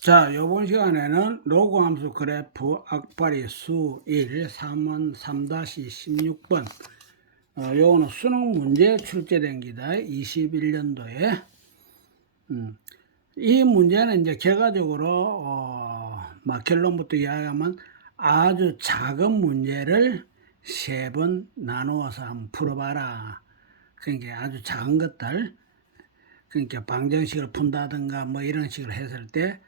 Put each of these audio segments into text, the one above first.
자, 요번 시간에는 로그 함수 그래프 악바리 수 1, 3원 3-16번. 어, 요거는 수능 문제 출제된 기다. 21년도에. 음, 이 문제는 이제 결과적으로, 어, 마켈론부터 이야기하면 아주 작은 문제를 세 번 나누어서 한번 풀어봐라. 그러니까 아주 작은 것들. 그러니까 방정식을 푼다든가 뭐 이런 식으로 했을 때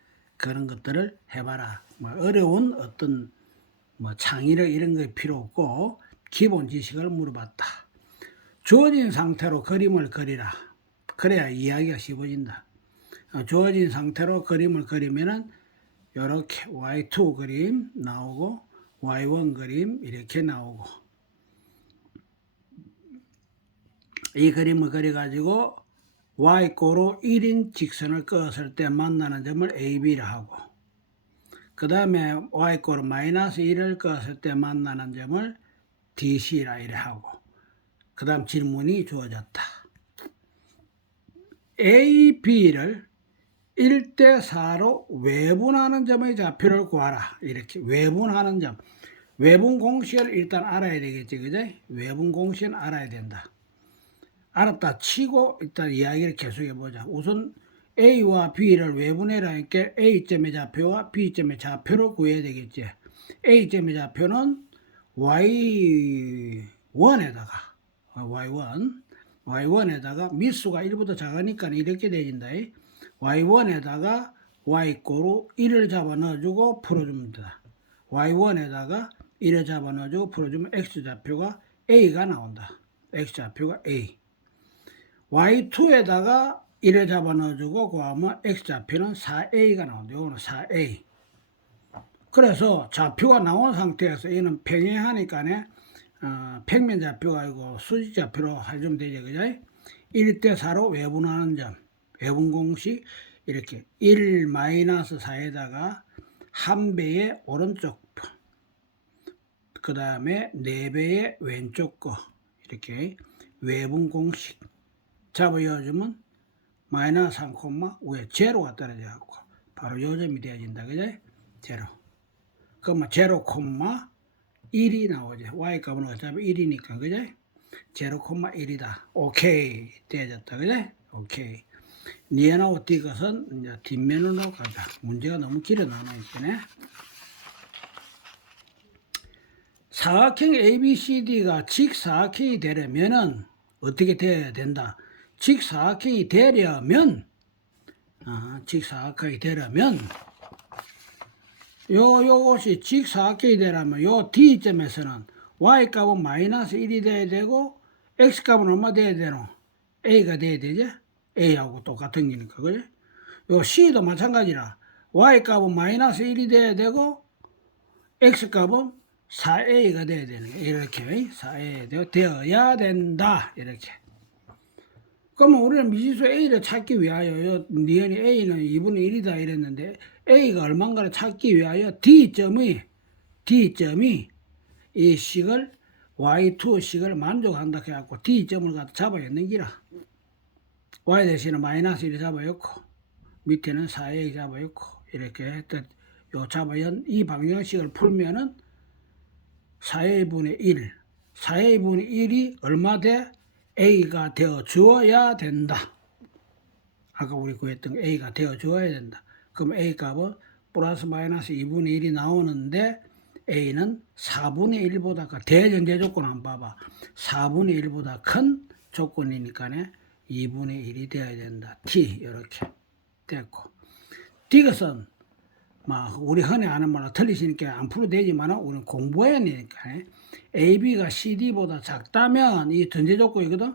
그런 것들을 해봐라. 뭐 어려운 어떤 뭐 창의력 이런 게 필요 없고 기본 지식을 물어봤다. 주어진 상태로 그림을 그리라. 그래야 이야기가 쉬워진다. 어, 주어진 상태로 그림을 그리면은 이렇게 Y2 그림 나오고 Y1 그림 이렇게 나오고 이 그림을 그려가지고 y꼴로 1인 직선을 그었을 때 만나는 점을 AB라 하고 그 다음에 y꼴로 마이너스 1을 그었을 때 만나는 점을 DC라 이래 하고 그 다음 질문이 주어졌다. A, B를 1대 4로 외분하는 점의 좌표를 구하라. 이렇게 외분하는 점. 외분 공식을 일단 알아야 되겠지. 그제? 외분 공식은 알아야 된다. 알았다 치고 일단 이야기를 계속해 보자. 우선 A와 B를 외분해라니까 A점의 좌표와 B점의 좌표를 구해야 되겠지. A점의 좌표는 Y1에다가 Y1 Y1에다가 미수가 1보다 작으니까 이렇게 되진다. Y1에다가 Y꼴로 1을 잡아 넣어주고 풀어주면 된다. Y1에다가 1을 잡아 넣어주고 풀어주면 X좌표가 A가 나온다. X좌표가 A. y2에다가 1에 잡아 넣어주고 그하면 x좌표는 4a가 나온다. 이거는 4a. 그래서 좌표가 나온 상태에서 얘는 평행하니까 어, 평면 좌표가 아니고 수직 좌표로 해주면 되죠. 그죠? 1대 4로 외분하는 점. 외분 공식 이렇게 1 마이너스 4에다가 한 배의 오른쪽 표. 그 다음에 4배의 왼쪽 거. 이렇게 외분 공식. 잡아여주면 마이너스 3, 왜 제로가 떨어져갖고 바로 요점이 되어진다. 그죠? 제로. 그러면 제로 콤마 1이 나오죠. y 값은 어차피 1이니까. 그죠? 제로 콤마 1이다. 오케이. 되어졌다. 그죠? 오케이. 니에나오 띠것은 이제 뒷면으로 가자. 문제가 너무 길어 나눠 있네. 사각형 ABCD가 직사각형이 되려면은 어떻게 되어야 된다? 직사각형이 되려면 아, 직사각형이 되려면 요 요것이 직사각형이 되려면 요 D점에서는 Y 값은 마이너스 1이 돼야 되고 X 값은 얼마 돼야 되노? A가 돼야 되지? A하고 똑같은 거니까 그래? 요 C도 마찬가지라 Y 값은 마이너스 1이 돼야 되고 X 값은 4A가 돼야 되는 거야. 이렇게 4A 되어야 된다 이렇게 그러면 우리는 미지수 A를 찾기 위하여 요 니은이 A는 2분의 1이다 이랬는데 A가 얼마인가를 찾기 위하여 D점이 D점이 이 식을 Y2 식을 만족한다 해갖고 D점을 갖다 잡아였는 기라 Y 대신에 마이너스 1을 잡아였고 밑에는 4A 잡아였고 이렇게 했던 요 잡아연 이 방정식을 풀면은 4A분의 1 4A분의 1이 얼마 돼? A가 되어 주어야 된다. 아까 우리 구했던 A가 되어 주어야 된다. 그럼 A 값은 플러스 마이너스 2분의 1이 나오는데 A는 4분의 1보다 큰 대전제 조건 한번 봐봐. 4분의 1보다 큰 조건이니까 2분의 1이 되어야 된다. T 이렇게 됐고 이것은 막 우리 흔히 아는 말로 틀리시니까 안 풀어도 되지만 우리는 공부해야 되니까. AB가 CD보다 작다면 이 전제 조건이거든?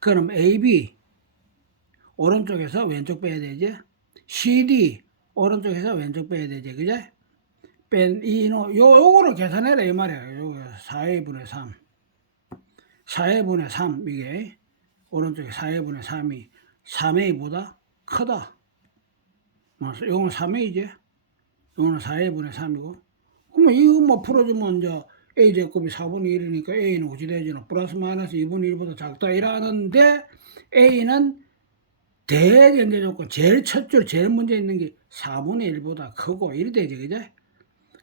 그럼 AB 오른쪽에서 왼쪽 빼야 되지? CD 오른쪽에서 왼쪽 빼야 되지 그제 뺀 이노 요 요거를 계산해라 이 말이야. 요거 4A분의 3 4A분의 3 이게. 오른쪽에 4A분의 3이 3A보다 크다. 요건 3A지 요거는 4A분의 3이고 그러면 이거 뭐 풀어주면 이제 A 제곱이 4분의 1이니까 A는 어찌 되지노 플러스 마이너스 2분의 1보다 작다 이라는데 A는 대전제 조건 제일 첫 줄 제일 문제 있는 게 4분의 1보다 크고 이래 되지 그죠?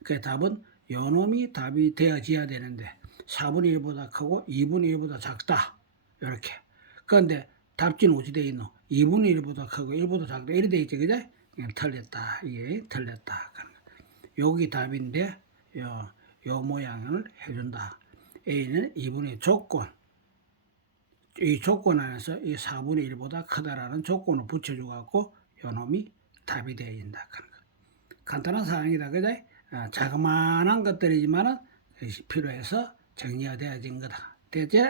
그 답은 요놈이 답이 되어져야 되는데 4분의 1보다 크고 2분의 1보다 작다 이렇게 그런데 답지는 어찌 돼 있노? 2분의 1보다 크고 1보다 작다 이래 돼 있지 그죠? 틀렸다 이게 틀렸다. 여기 답인데 요, 요 모양을 해준다 A는 2분의 조건 이 조건 안에서 이 4분의 1보다 크다라는 조건을 붙여줘 갖고 요 놈이 답이 되어 있다 그런 거. 간단한 사항이다 그죠? 아, 자그마한 것들이지만은 필요해서 정리가 되어진 거다 됐지?